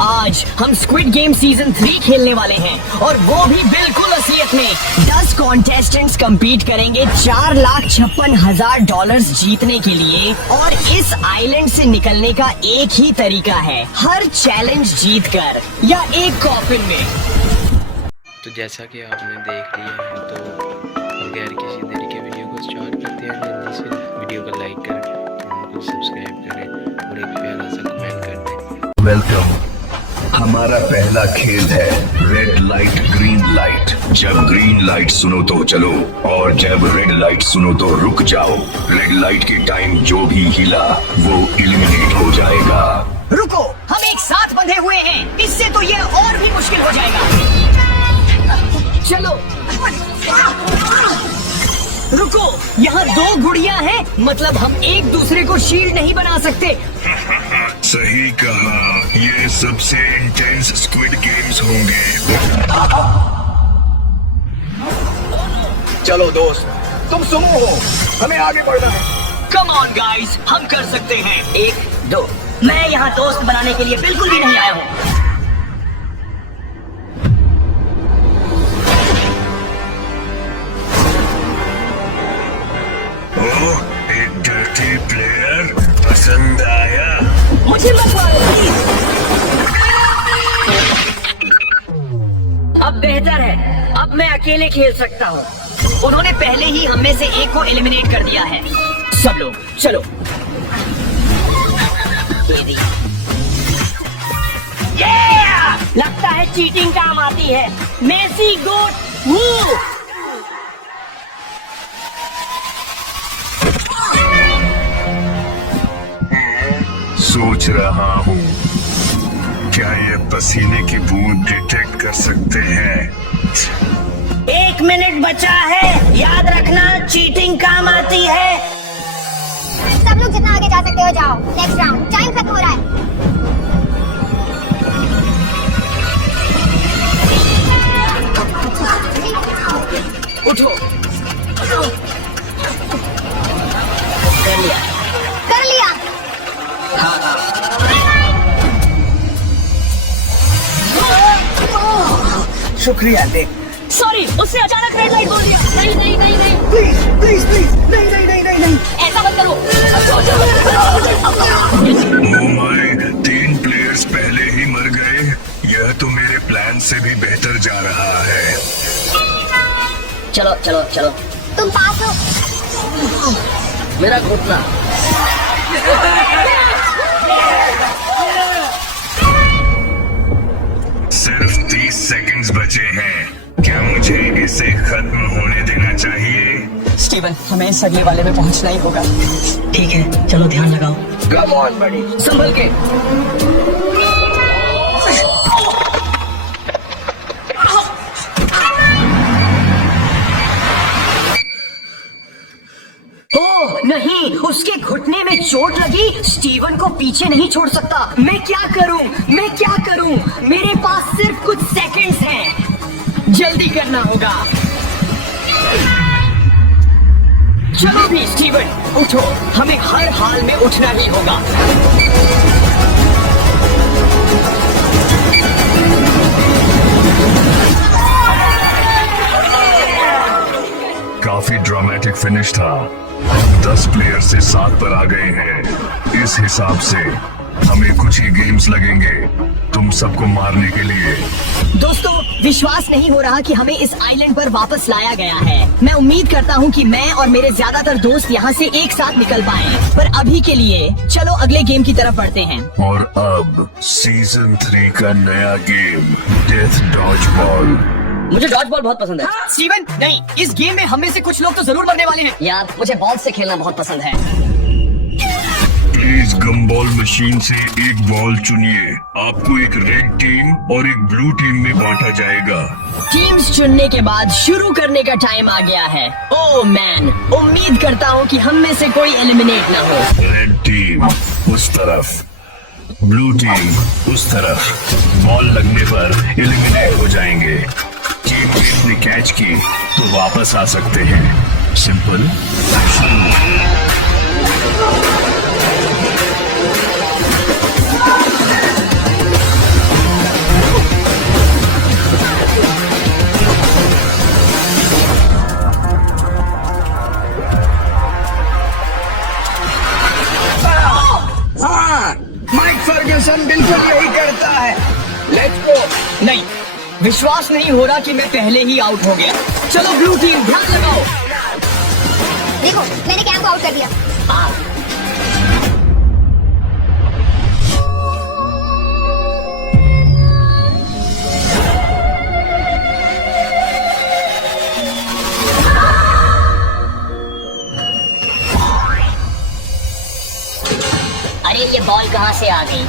आज हम squid game season 3 खेलने वाले हैं और वो भी बिल्कुल असलियत में। 10 कॉन्टेस्टेंट्स compete करेंगे $4,56,000 जीतने के लिए और इस आइलैंड से निकलने का एक ही तरीका है, हर चैलेंज जीतकर या एक कॉफिन में। तो जैसा कि आपने देख लिया है तो बगैर किसी देरी के वीडियो को स्टार्ट करते हैं। जल्दी से वीडियो को लाइक करें, चैनल को सब्सक्राइब करें और एक प्यारा सा कमेंट कर दें। वेलकम। हमारा पहला खेल है रेड लाइट ग्रीन लाइट। जब ग्रीन लाइट सुनो तो चलो और जब रेड लाइट सुनो तो रुक जाओ। रेड लाइट के टाइम जो भी हिला वो एलिमिनेट हो जाएगा। रुको, हम एक साथ बंधे हुए हैं, इससे तो ये और भी मुश्किल हो जाएगा। चलो रुको, यहाँ 2 गुड़िया हैं, मतलब हम एक दूसरे को शील्ड नहीं बना सकते। सही कहा, ये सबसे इंटेंस स्क्विड गेम्स होंगे। चलो दोस्त, तुम सुमो हो, हमें आगे बढ़ना है। कम ऑन गाइस, हम कर सकते हैं। 1, 2। मैं यहाँ दोस्त बनाने के लिए बिल्कुल भी नहीं आया हूँ। एक डर्टी प्लेयर पसंद आया। मुझे मत मारो प्लीज। अब बेहतर है, अब मैं अकेले खेल सकता हूँ। उन्होंने पहले ही हम में से एक को एलिमिनेट कर दिया है। सब लोग चलो। लगता है चीटिंग काम आती है। मेसी गोट वू। सोच रहा हूँ क्या ये पसीने की बूंद डिटेक्ट कर सकते हैं। 1 मिनट बचा है, याद रखना चीटिंग काम आती है। सब लोग जितना आगे जा सकते हो जाओ। नेक्स्ट राउंड, टाइम खत्म हो रहा है। उठो। कर लिया। शुक्रिया देव। सॉरी, उससे अचानक रेड लाइट बोल दिया। नहीं नहीं नहीं नहीं, प्लीज प्लीज प्लीज, नहीं नहीं नहीं नहीं नहीं, ऐसा मत करो। ओह माय, 3 प्लेयर्स पहले ही मर गए। यह तो मेरे प्लान से भी बेहतर जा रहा है। चलो चलो चलो। तुम पास हो। मेरा घुटना। सिर्फ 30 सेकंड्स बचे हैं। क्या मुझे इसे खत्म होने देना चाहिए? स्टीवन, हमें इस अगले वाले में पहुंचना ही होगा। ठीक है, चलो ध्यान लगाओ। कम ऑन बड़ी, संभल के। ओह नहीं, उसके घुटने में चोट लगी। स्टीवन को पीछे नहीं छोड़ सकता। मैं क्या करूं, मैं क्या करूं? मेरे पास सिर्फ कुछ सेकंड्स हैं, जल्दी करना होगा। चलो भी स्टीवन, उठो, हमें हर हाल में उठना ही होगा। काफी ड्रामेटिक फिनिश था। 10 प्लेयर से 7 पर आ गए हैं। इस हिसाब से हमें कुछ ही गेम्स लगेंगे तुम सबको मारने के लिए। दोस्तों, विश्वास नहीं हो रहा कि हमें इस आइलैंड पर वापस लाया गया है। मैं उम्मीद करता हूँ कि मैं और मेरे ज्यादातर दोस्त यहाँ से एक साथ निकल पाएं। पर अभी के लिए चलो अगले गेम की तरफ बढ़ते हैं। और अब सीजन 3 का नया गेम, डेथ डॉज बॉल। मुझे डॉज बॉल बहुत पसंद है। स्टीवन, नहीं, इस गेम में हम में से कुछ लोग तो जरूर मरने वाले हैं। यार, मुझे बॉल से खेलना बहुत पसंद है। प्लीज गमबॉल मशीन से एक बॉल चुनिए। आपको एक रेड टीम और एक ब्लू टीम में बांटा जाएगा। टीम्स चुनने के बाद शुरू करने का टाइम आ गया है। ओह मैन, उम्मीद करता हूँ कि हम में से कोई एलिमिनेट ना हो। रेड टीम उस तरफ, ब्लू टीम उस तरफ। बॉल लगने पर एलिमिनेट हो जाएंगे। टीम ने कैच की तो वापस आ सकते हैं। सिंपल। ऑफिसर यही करता है। Let's go. नहीं, विश्वास नहीं हो रहा कि मैं पहले ही आउट हो गया। चलो ब्लू टीम ध्यान लगाओ। देखो मैंने कैम को आउट कर दिया। अरे ये बॉल कहाँ से आ गई?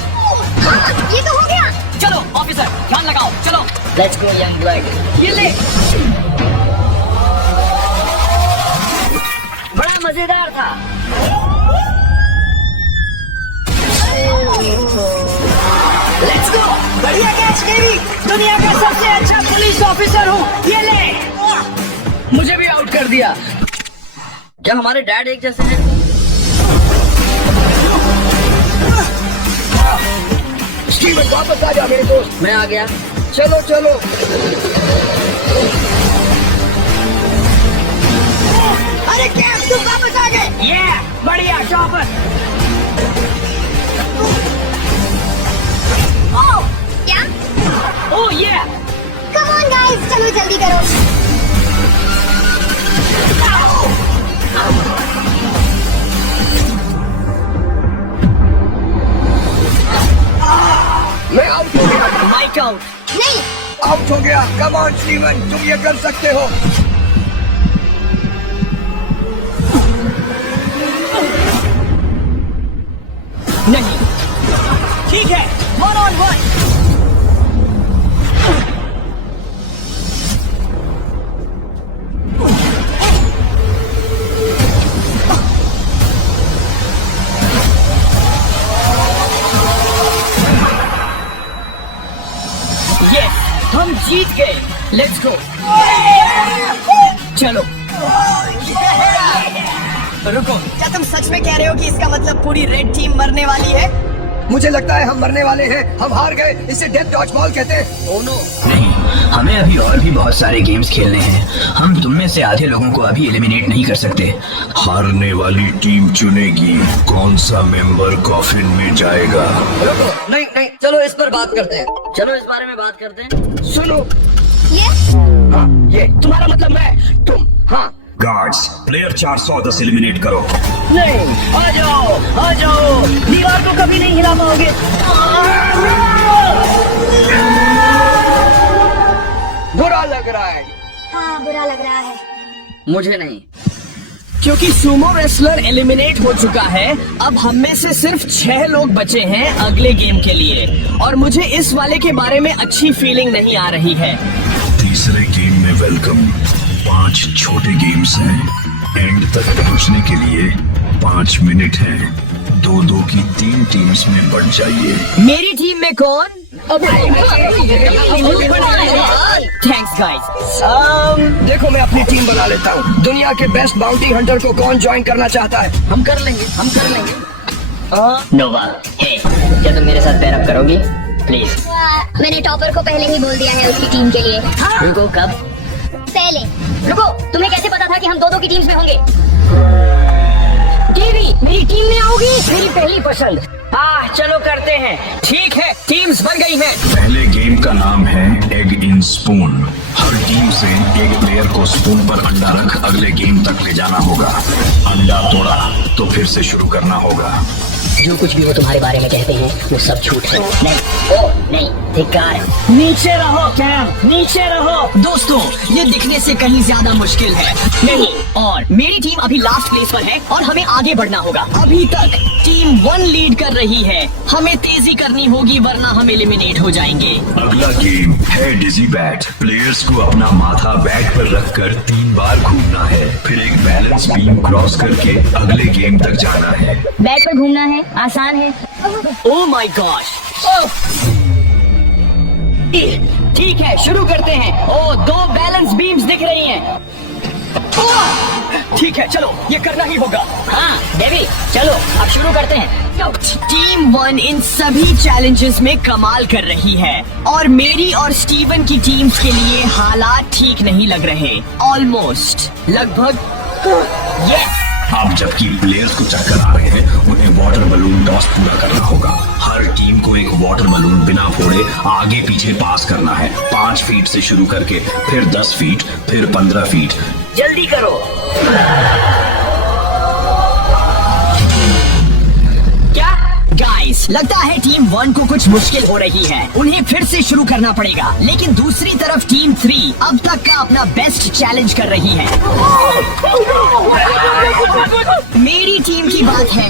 हाँ, ये तो हो गया। चलो ऑफिसर ध्यान लगाओ, चलो। Let's go young blood. ये ले। बड़ा मजेदार था। Let's go. बढ़िया कैच डेवी। दुनिया का सबसे अच्छा पुलिस ऑफिसर हूँ। ये ले। मुझे भी आउट कर दिया। क्या हमारे डैड एक जैसे हैं? स्टीवन वापस आ जा मेरे दोस्त। मैं आ गया। चलो चलो। अरे कैम तुम वापस आ गए। ये बढ़िया शॉपर। ओह क्या? ओह ये कम ऑन गाइस, चलो जल्दी करो। मैं आउट हो गया। Mic out. नहीं, आउट हो गया। कम ऑन स्टीवन, तुम ये कर सकते हो। नहीं, ठीक है, 1 on 1। यस, हम जीत गए। Let's go. चलो रुको, क्या तुम सच में कह रहे हो कि इसका मतलब पूरी रेड टीम मरने वाली है? मुझे लगता है हम मरने वाले हैं। हम हार गए। इसे डेथ डॉज बॉल कहते हैं। Oh no. नहीं, हमें अभी और भी बहुत सारे गेम्स खेलने हैं। हम तुम में से आधे लोगों को अभी एलिमिनेट नहीं कर सकते। हारने वाली टीम चुनेगी कौन सा मेंबर कॉफिन में जाएगा। नहीं नहीं, चलो इस पर बात करते हैं। चलो इस बारे में बात करते हैं। सुनो। ये हाँ, ये तुम्हारा मतलब मैं, तुम। हाँ। गार्ड्स, प्लेयर 410 एलिमिनेट करो। नहीं, आ जाओ, दीवार को कभी नहीं हिला पाओगे। बुरा लग रहा है। हाँ बुरा लग रहा है। मुझे नहीं, क्योंकि सुमो रेसलर एलिमिनेट हो चुका है। अब हम में से सिर्फ 6 लोग बचे हैं अगले गेम के लिए, और मुझे इस वाले के बारे में अच्छी फीलिंग नहीं आ रही है। तीसरे गेम में वेलकम। 5 छोटे गेम्स हैं। एंड तक पहुंचने के लिए 5 मिनट हैं। 2-2 की 3 टीम्स में बढ़ जाइए। मेरी टीम में कौन? Thanks guys. देखो मैं अपनी टीम बना लेता हूँ। दुनिया के बेस्ट बाउंटी हंटर को कौन ज्वाइन करना चाहता है? हम कर लेंगे। नोवा, हे, क्या तुम मेरे साथ पैर अप करोगी? प्लीज। मैंने टॉपर को पहले ही बोल दिया है उसकी टीम के लिए। रुको, कब? पहले। रुको, तुम्हें कैसे पता था कि हम 2-2 की टीम्स में होंगे? देवी, मेरी टीम में आओगी? मेरी पहली पसंद। चलो करते हैं। ठीक है, टीम्स बन गई हैं। पहले गेम का नाम है एग इन स्पून। हर टीम से एक प्लेयर को स्पून पर अंडा रख अगले गेम तक ले जाना होगा। अंडा तोड़ा तो फिर से शुरू करना होगा। जो कुछ भी वो तुम्हारे बारे में कहते हैं वो सब झूठ है। नहीं, ओ नहीं, धिक्कार। नीचे रहो कैम, नीचे रहो। दोस्तों, ये दिखने से कहीं ज्यादा मुश्किल है। नहीं, और मेरी टीम अभी लास्ट प्लेस पर है और हमें आगे बढ़ना होगा। अभी तक टीम 1 लीड कर रही है। हमें तेजी करनी होगी वरना हम एलिमिनेट हो जाएंगे। अगला गेम है डिजी बैट। प्लेयर्स को अपना माथा बैट पर रखकर 3 बार घूमना है, फिर एक बैलेंस बीम क्रॉस करके अगले गेम तक जाना है। बैट पर घूमना है, आसान है। Oh my gosh. ठीक है, शुरू करते हैं। 2 बैलेंस बीम्स दिख रही हैं। ठीक है, चलो ये करना ही होगा। हाँ देवी, चलो अब शुरू करते हैं। टीम 1 इन सभी चैलेंजेस में कमाल कर रही है और मेरी और स्टीवन की टीम्स के लिए हालात ठीक नहीं लग रहे। ऑलमोस्ट, लगभग। यस, अब जबकि प्लेयर्स को चक्कर आ रहे हैं, उन्हें वाटर बलून टॉस पूरा करना होगा। हर टीम को एक वाटर बलून बिना फोड़े आगे पीछे पास करना है। 5 फीट से शुरू करके फिर 10 फीट, फिर 15 फीट। जल्दी करो। क्या गाइस, लगता है टीम 1 को कुछ मुश्किल हो रही है। उन्हें फिर से शुरू करना पड़ेगा। लेकिन दूसरी तरफ टीम 3 अब तक का अपना बेस्ट चैलेंज कर रही है। मेरी टीम की बात है।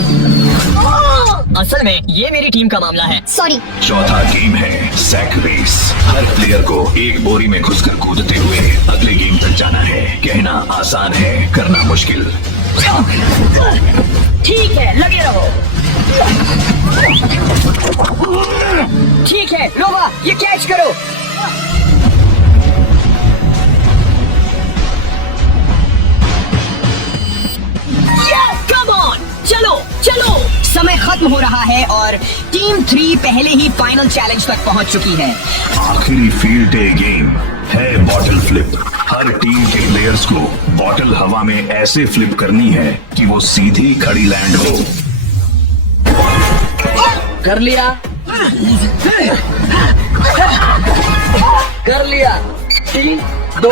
असल में ये मेरी टीम का मामला है। सॉरी। चौथा गेम है सैक रेस। हर प्लेयर को एक बोरी में घुसकर कूदते हुए अगले गेम तक जाना है। कहना आसान है, करना मुश्किल। ठीक है, लगे रहो। ठीक है नोवा, ये कैच करो। कम ऑन, चलो चलो। समय खत्म हो रहा है और टीम 3 पहले ही फाइनल चैलेंज तक पहुंच चुकी है। आखिरी फील्ड डे गेम है बॉटल फ्लिप। हर टीम के प्लेयर्स को बॉटल हवा में ऐसे फ्लिप करनी है कि वो सीधी खड़ी लैंड हो। कर लिया, कर लिया। 3, 2।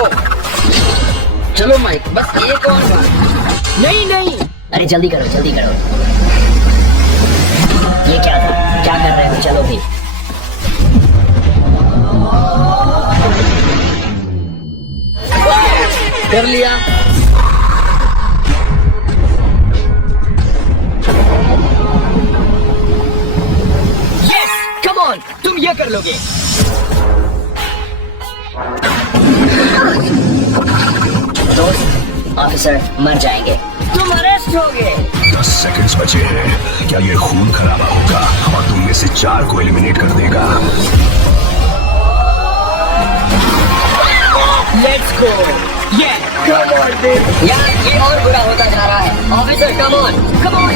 चलो माइक, बस एक और बार। नहीं नहीं, अरे जल्दी करो जल्दी करो। ये क्या था? क्या कर रहे हो? चलो भी। कर लिया। यस, कम ऑन, तुम ये कर लोगे। दोस्त, ऑफिसर मर जाएंगे। तुम अरेस्ट हो गए। 10 सेकंड्स बचे हैं। क्या ये खून खराबा होगा और तुम में से 4 को एलिमिनेट कर देगा? Let's go. ये कम ऑन यार, ये और बुरा होता जा रहा है। Officer come on, come on.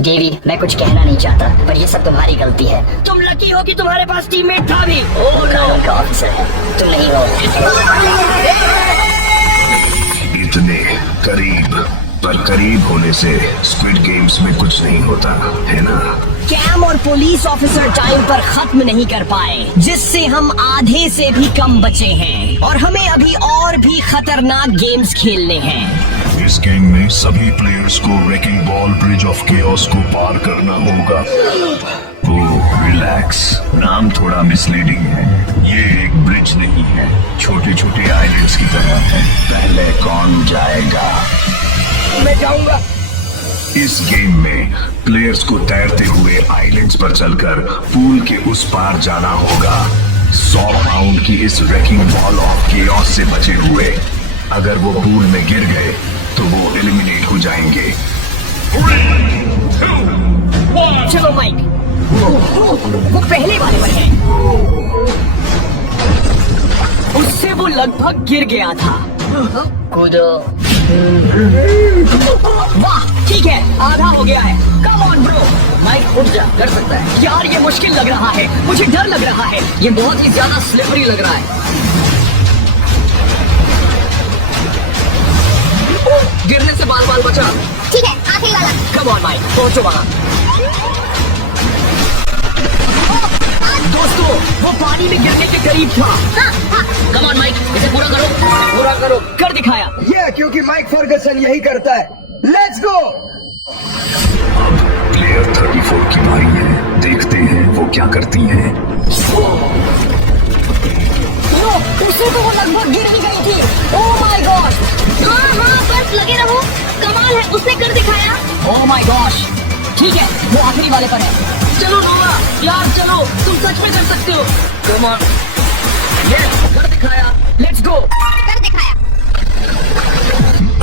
Davy, मैं कुछ कहना नहीं चाहता, पर ये सब तुम्हारी गलती है। तुम लकी हो कि तुम्हारे पास टीममेट था भी। ओह कानून का ऑफिसर है, तुम नहीं हो। इतने करीब, पर करीब होने से स्क्विड गेम्स में कुछ नहीं होता है ना? कैम और पुलिस ऑफिसर टाइम पर खत्म नहीं कर पाए, जिससे हम आधे से भी कम बचे हैं और हमें अभी और भी खतरनाक गेम्स खेलने हैं। इस गेम में सभी प्लेयर्स को racking ball bridge of chaos को पार करना होगा। ओह रिलैक्स, नाम थोड़ा मिसलीडिंग है। ये एक ब्रिज नहीं है, छोटे छोटे आइलैंड्स की तरह है। पहले कौन जाएगा? मैं जाऊंगा। इस गेम में प्लेयर्स को तैरते हुए आइलैंड्स पर चलकर पूल के उस पार जाना होगा। 100 पाउंड की इस रेकिंग बॉल ऑफ केओस से बचे हुए अगर वो पूल में गिर गए तो वो एलिमिनेट हो जाएंगे। चलो माइक, वो पहले वाले पर है। उससे वो लगभग गिर गया था। कूदो। वाह, ठीक है, आधा हो गया है। Come on bro. माइक उठ जा, कर सकता है। यार ये मुश्किल लग रहा है, मुझे डर लग रहा है। ये बहुत ही ज्यादा स्लिपरी लग रहा है। गिरने से बाल बाल बचा। ठीक है, आखिरी वाला। कम ऑन माइक, पहुंचो वहां। दोस्तों, वो पानी में गिरने के करीब था। कम ऑन माइक, इसे पूरा करो। पूरा करो। कर दिखाया। ये क्योंकि माइक फर्गसन यही करता है। Let's go. प्लेयर 34 की बारी है, देखते हैं वो क्या करती हैं। उससे तो वो लगभग गिर भी गई थी। Oh my God. हाँ हाँ, बस लगे रहो। कमाल है, उसने कर दिखाया। Oh my gosh. ठीक है, वो आखिरी वाले पर है। चलो नोवा, यार चलो, तुम सच में कर सकते हो। Come on. यस, कर दिखाया। Let's go. कर दिखाया।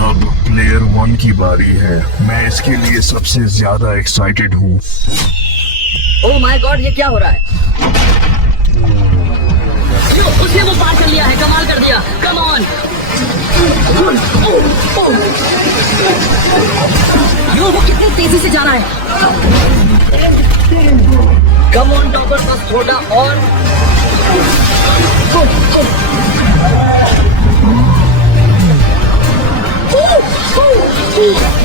अब प्लेयर 1 की बारी है। मैं इसके लिए सबसे ज्यादा एक्साइटेड हूँ। ओह माय गॉड, ये क्या हो रहा है? यो, उसने वो पार कर लिया है। कमाल कर दिया। Come on. यो, वो कितनी तेजी से जा रहा है। कम ऑन टॉपर, बस थोड़ा और।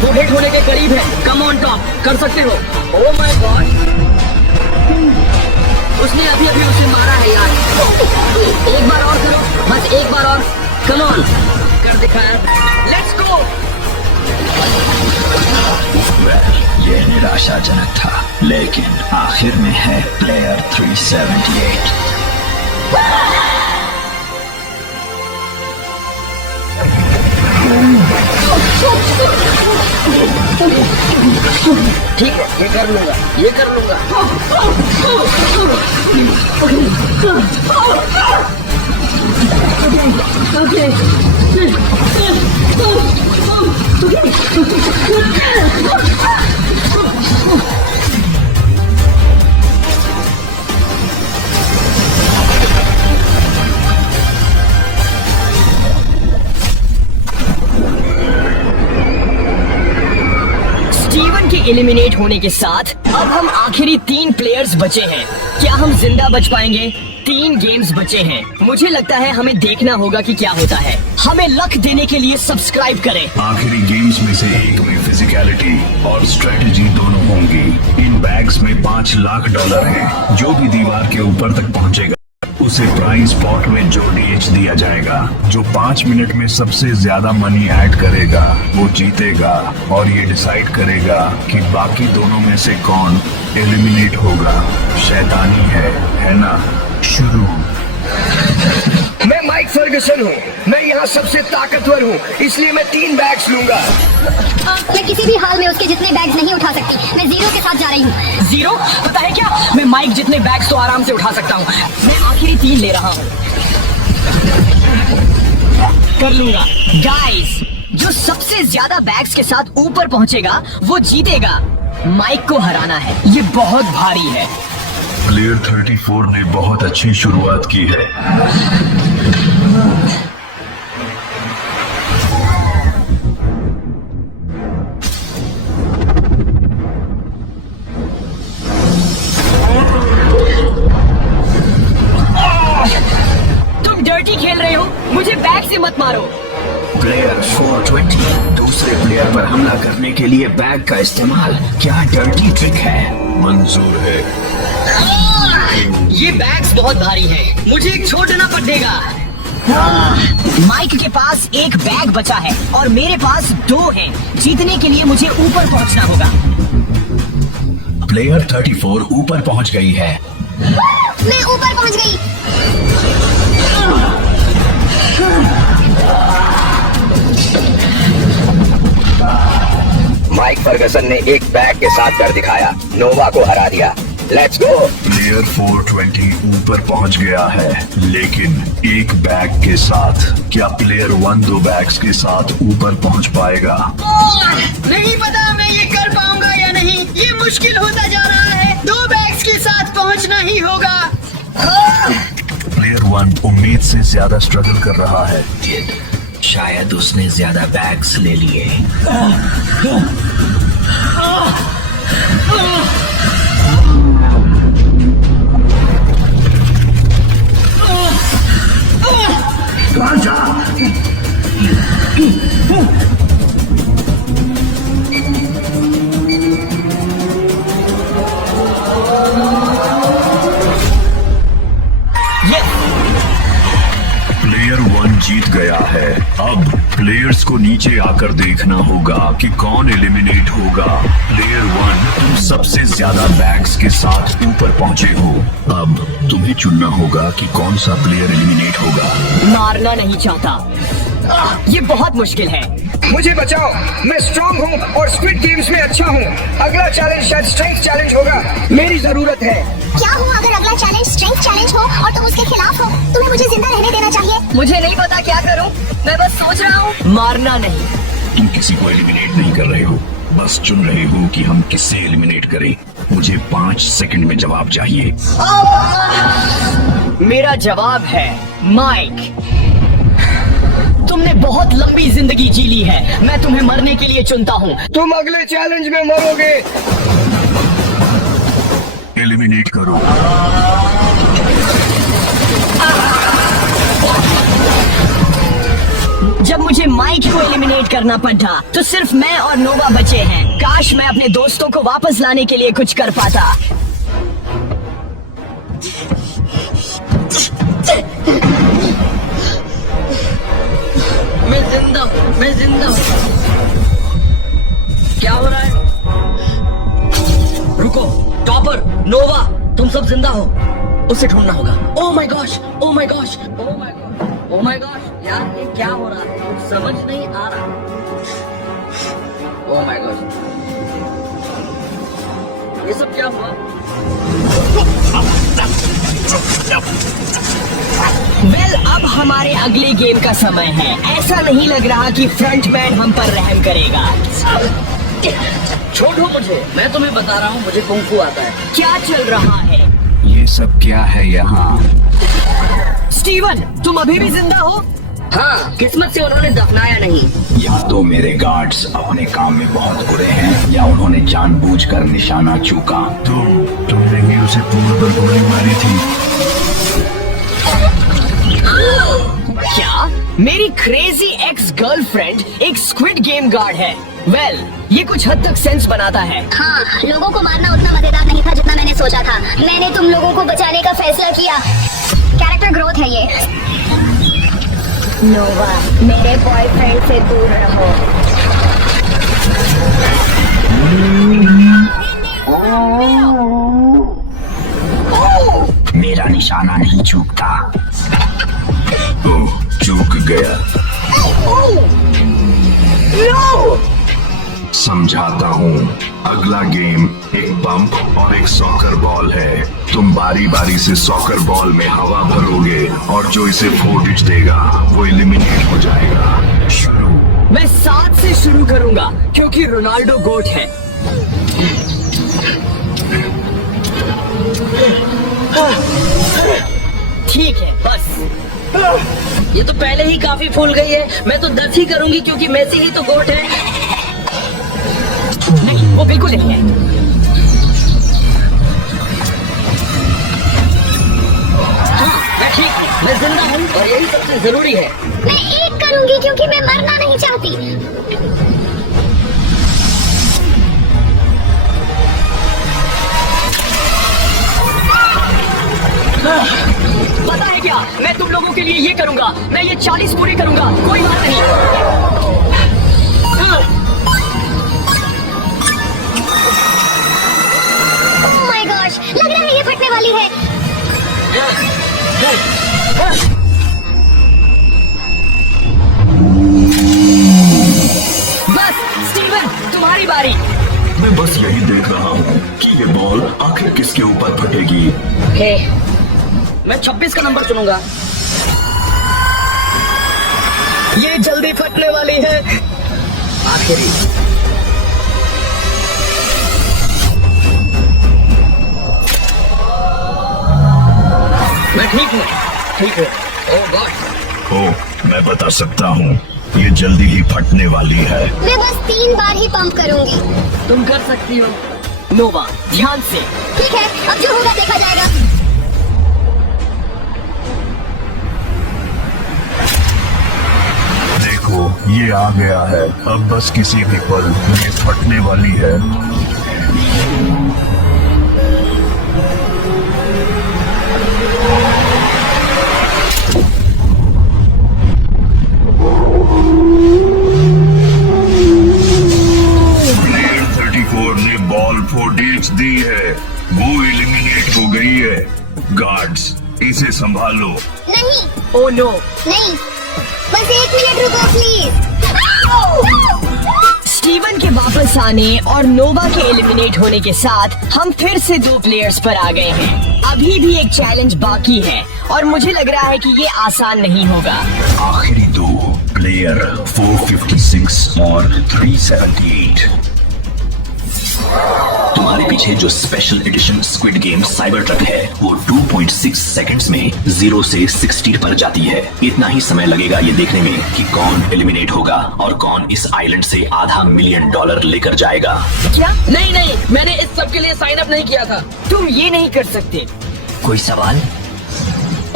वो हिट होने के करीब है। कम ऑन टॉप, कर सकते हो। ओह माय गॉड, उसने अभी अभी उसे मारा है यार। एक बार और करो, बस एक बार और। कम ऑन, कर दिखाया। Let's go. यह निराशाजनक था, लेकिन आखिर में है प्लेयर 378। ठीक है, ये कर लूंगा, ये कर लूंगा। स्टीवन के एलिमिनेट होने के साथ अब हम आखिरी 3 प्लेयर्स बचे हैं। क्या हम जिंदा बच पाएंगे? 3 गेम्स बचे हैं। मुझे लगता है हमें देखना होगा कि क्या होता है। हमें लक देने के लिए सब्सक्राइब करें। आखिरी गेम्स में से एक में फिजिकलिटी और स्ट्रेटजी दोनों होंगी। इन बैग्स में $5 लाख हैं। जो भी दीवार के ऊपर तक पहुंचेगा उसे प्राइज पॉट में जो डीएच दिया जाएगा। जो 5 मिनट में सबसे ज्यादा मनी ऐड करेगा वो जीतेगा, और ये डिसाइड करेगा कि बाकी दोनों में से कौन एलिमिनेट होगा। शैतानी है ना? शुरू। मैं माइक फर्गसन हूँ। मैं यहाँ सबसे ताकतवर हूँ, इसलिए मैं 3 बैग्स लूंगा। मैं किसी भी हाल में उसके जितने बैग्स नहीं उठा सकती। मैं जीरो के साथ जा रही हूँ। जीरो? पता है क्या, मैं माइक जितने बैग्स तो आराम से उठा सकता हूँ। मैं आखिरी 3 ले रहा हूँ। कर लूंगा। गाइस, जो सबसे ज्यादा बैग्स के साथ ऊपर पहुंचेगा वो जीतेगा। माइक को हराना है, ये बहुत भारी है। प्लेयर 34 ने बहुत अच्छी शुरुआत की है। तुम डर्टी खेल रहे हो, मुझे बैग से मत मारो। प्लेयर 420 दूसरे प्लेयर पर हमला करने के लिए बैग का इस्तेमाल क्या डर्टी ट्रिक है? मंजूर है। ये बैग्स बहुत भारी है, मुझे एक छोड़ना पड़ेगा। माइक के पास एक बैग बचा है और मेरे पास 2 हैं। जीतने के लिए मुझे ऊपर पहुंचना होगा। प्लेयर 34 ऊपर पहुंच गई है। मैं ऊपर पहुँच गई। माइक फर्गसन ने एक बैग के साथ कर दिखाया, नोवा को हरा दिया। Let's go. प्लेयर 420 ऊपर पहुंच गया है, लेकिन एक बैग के साथ। क्या प्लेयर 1 2 बैग्स के साथ ऊपर पहुंच पाएगा? नहीं पता मैं ये कर पाऊंगा या नहीं। ये मुश्किल होता जा रहा है। 2 बैग्स के साथ पहुंचना ही होगा। प्लेयर 1 उम्मीद से ज्यादा स्ट्रगल कर रहा है। शायद उसने ज्यादा बैग्स ले लिए। प्लेयर 1 जीत गया है। अब प्लेयर्स को नीचे आकर देखना होगा कि कौन एलिमिनेट होगा। प्लेयर 1 तुम सबसे ज्यादा बैग्स के साथ ऊपर पहुंचे हो। अब तुम्हें चुनना होगा कि कौन सा प्लेयर एलिमिनेट होगा। मारना नहीं चाहता, ये बहुत मुश्किल है। मुझे बचाओ, मैं स्ट्रांग हूँ और स्क्विड गेम्स में अच्छा हूँ। अगला चैलेंज शायद स्ट्रेंथ चैलेंज होगा। मेरी जरूरत है। क्या हुआ अगर अगला चैलेंज स्ट्रेंथ चैलेंज हो और तुम उसके खिलाफ हो? तुम्हें मुझे जिंदा रहने देना चाहिए। मुझे नहीं पता क्या करूं, मैं बस सोच रहा हूँ। मारना नहीं। तुम किसी को एलिमिनेट नहीं कर रहे हो, बस चुन रहे हो कि हम किससे एलिमिनेट करें। मुझे 5 सेकंड में जवाब चाहिए। मेरा जवाब है माइक। तुमने बहुत लंबी जिंदगी जी ली है, मैं तुम्हें मरने के लिए चुनता हूँ। तुम अगले चैलेंज में मरोगे। एलिमिनेट करो। जब मुझे माइक को एलिमिनेट करना पड़ा तो सिर्फ मैं और नोवा बचे हैं। काश मैं अपने दोस्तों को वापस लाने के लिए कुछ कर पाता। मैं जिंदा हूँ। क्या हो रहा है? रुको, टॉपर, नोवा, तुम सब जिंदा हो। उसे ढूंढना होगा। Oh my gosh, oh my gosh, oh my gosh, oh my gosh, यार ये क्या हो रहा है? कुछ समझ नहीं आ रहा। ओह माय गॉश, ये सब क्या हुआ? वेल, अब हमारे अगले गेम का समय है। ऐसा नहीं लग रहा कि फ्रंटमैन हम पर रहम करेगा। छोड़ो मुझे, मैं तुम्हें बता रहा हूँ, मुझे कुंफू आता है। क्या चल रहा है? ये सब क्या है यहाँ? स्टीवन, तुम अभी भी जिंदा हो? हाँ, किस्मत से उन्होंने दफनाया नहीं। या तो मेरे गार्ड्स अपने काम में बहुत बुरे हैं या उन्होंने जानबूझकर निशाना चूका। तुमने ही उसे पुल पर गोली मारी थी। क्या मेरी क्रेजी एक्स गर्लफ्रेंड एक स्क्विड गेम गार्ड है? वेल, ये कुछ हद तक सेंस बनाता है। हाँ, लोगों को मारना उतना मजेदार नहीं था जितना मैंने सोचा था। मैंने तुम लोगों को बचाने का फैसला किया। कैरेक्टर ग्रोथ है ये। नोवा, मेरे बॉयफ्रेंड से दूर रहो। मेरा निशाना नहीं चूकता। ओह, चूक गया। समझाता हूँ, अगला गेम एक पंप और एक सॉकर बॉल है। तुम बारी बारी से सॉकर बॉल में हवा भरोगे और जो इसे फोर्टिज देगा वो एलिमिनेट हो जाएगा। शुरू। मैं 7 से शुरू करूंगा क्योंकि रोनाल्डो गोट है। ठीक है, बस। ये तो पहले ही काफी फूल गई है। मैं तो 10 ही करूंगी क्योंकि मेसी ही तो गोट है। नहीं, वो बिल्कुल नहीं है। हाँ, मैं ठीक हूँ, मैं जिंदा हूँ और यही सबसे जरूरी है। मैं एक करूंगी क्योंकि मैं मरना नहीं चाहती। पता है क्या, मैं तुम लोगों के लिए ये करूंगा। मैं ये 40 पूरी करूंगा, कोई बात नहीं। ओह माय गॉश, लग रहा है ये फटने वाली है। बस स्टीवन, तुम्हारी बारी। मैं बस यही देख रहा हूँ कि ये बॉल आखिर किसके ऊपर फटेगी। हे, मैं 26 का नंबर चुनूंगा। ये जल्दी फटने वाली है। आखिरी। मैं ठीक हूँ, ठीक हूँ। ओह गॉड। ओह, मैं बता सकता हूँ, ये जल्दी ही फटने वाली है। मैं बस 3 बार ही पंप करूंगी। तुम कर सकती हो। नोवा, ध्यान से। ठीक है, अब जो होगा देखा जाएगा। देखो, ये आ गया है। अब बस किसी भी पल ये फटने वाली है। प्लेयर 34 ने बॉल फोर्टिज दी है। वो एलिमिनेट हो गई है। गार्ड्स, इसे संभालो। नहीं, ओह नो। नहीं, बस 1 मिनट रुको प्लीज। स्टीवन के वापस आने और नोवा के एलिमिनेट होने के साथ हम फिर से 2 प्लेयर्स पर आ गए हैं। अभी भी एक चैलेंज बाकी है और मुझे लग रहा है कि ये आसान नहीं होगा। आखिरी 2 प्लेयर 456 और 378। तुम्हारे पीछे जो special edition squid game cyber truck है वो 2.6 सेकंड्स में 0 से 60 पर जाती है। इतना ही समय लगेगा ये देखने में कि कौन एलिमिनेट होगा और कौन इस आइलैंड से $500 मिलियन लेकर जाएगा। क्या? नहीं नहीं, मैंने इस सब के लिए साइन अप नहीं किया था। तुम ये नहीं कर सकते। कोई सवाल?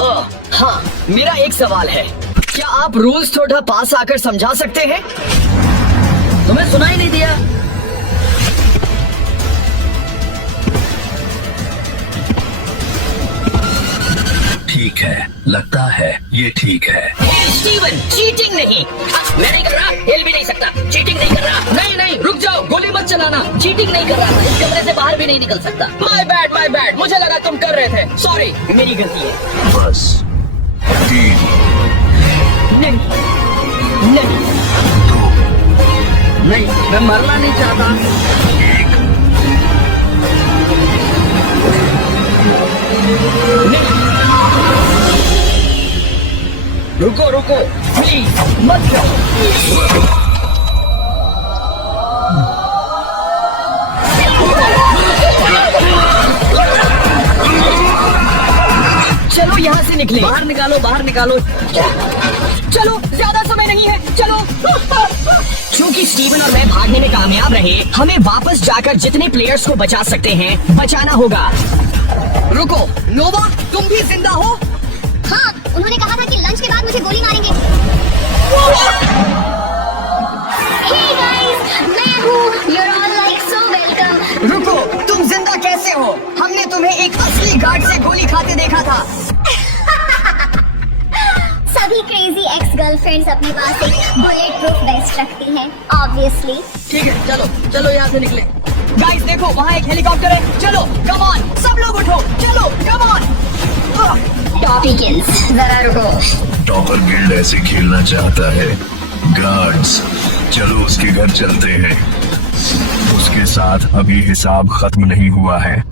हाँ, मेरा एक सवाल है, क्या आप रूल्स थोड़ा पास आकर समझा सकते हैं? तुम्हें सुनाई नहीं दिया? ठीक है, लगता है ये ठीक है। स्टीवन, चीटिंग नहीं। मैं नहीं कर रहा, हिल भी नहीं सकता, चीटिंग नहीं कर रहा। नहीं नहीं, रुक जाओ, गोली मत चलाना। चीटिंग नहीं कर रहा, इस कमरे से बाहर भी नहीं निकल सकता। माय बैड, मुझे लगा तुम कर रहे थे, सॉरी। मेरी गलती है। बस 3 नहीं, नहीं, नहीं, मैं मरना नहीं चाहता। रुको रुको, प्लीज मत जाओ। चलो यहाँ से निकले। बाहर निकालो, बाहर निकालो। चलो, ज्यादा समय नहीं है, चलो। क्योंकि स्टीवन और मैं भागने में कामयाब रहे, हमें वापस जाकर जितने प्लेयर्स को बचा सकते हैं बचाना होगा। रुको, नोवा, तुम भी जिंदा हो? हाँ, उन्होंने कहा था कि लंच के बाद मुझे गोली मारेंगे। Hey guys, मैं हूँ। You're all like so welcome. रुको, तुम जिंदा कैसे हो? हमने तुम्हें एक असली गार्ड से गोली खाते देखा था। सभी क्रेजी एक्स गर्लफ्रेंड्स अपने पास एक बुलेट प्रूफ वेस्ट रखती हैं, ऑब्वियसली। ठीक है, चलो चलो यहाँ से निकले। गाइस देखो, वहाँ एक हेलीकॉप्टर है। चलो, कम ऑन, सब लोग उठो, चलो, कम ऑन। टॉपिकन्स, जरा रुको। टॉपर गिल्ड ऐसे खेलना चाहता है। गार्ड्स, चलो उसके घर चलते हैं। उसके साथ अभी हिसाब खत्म नहीं हुआ है।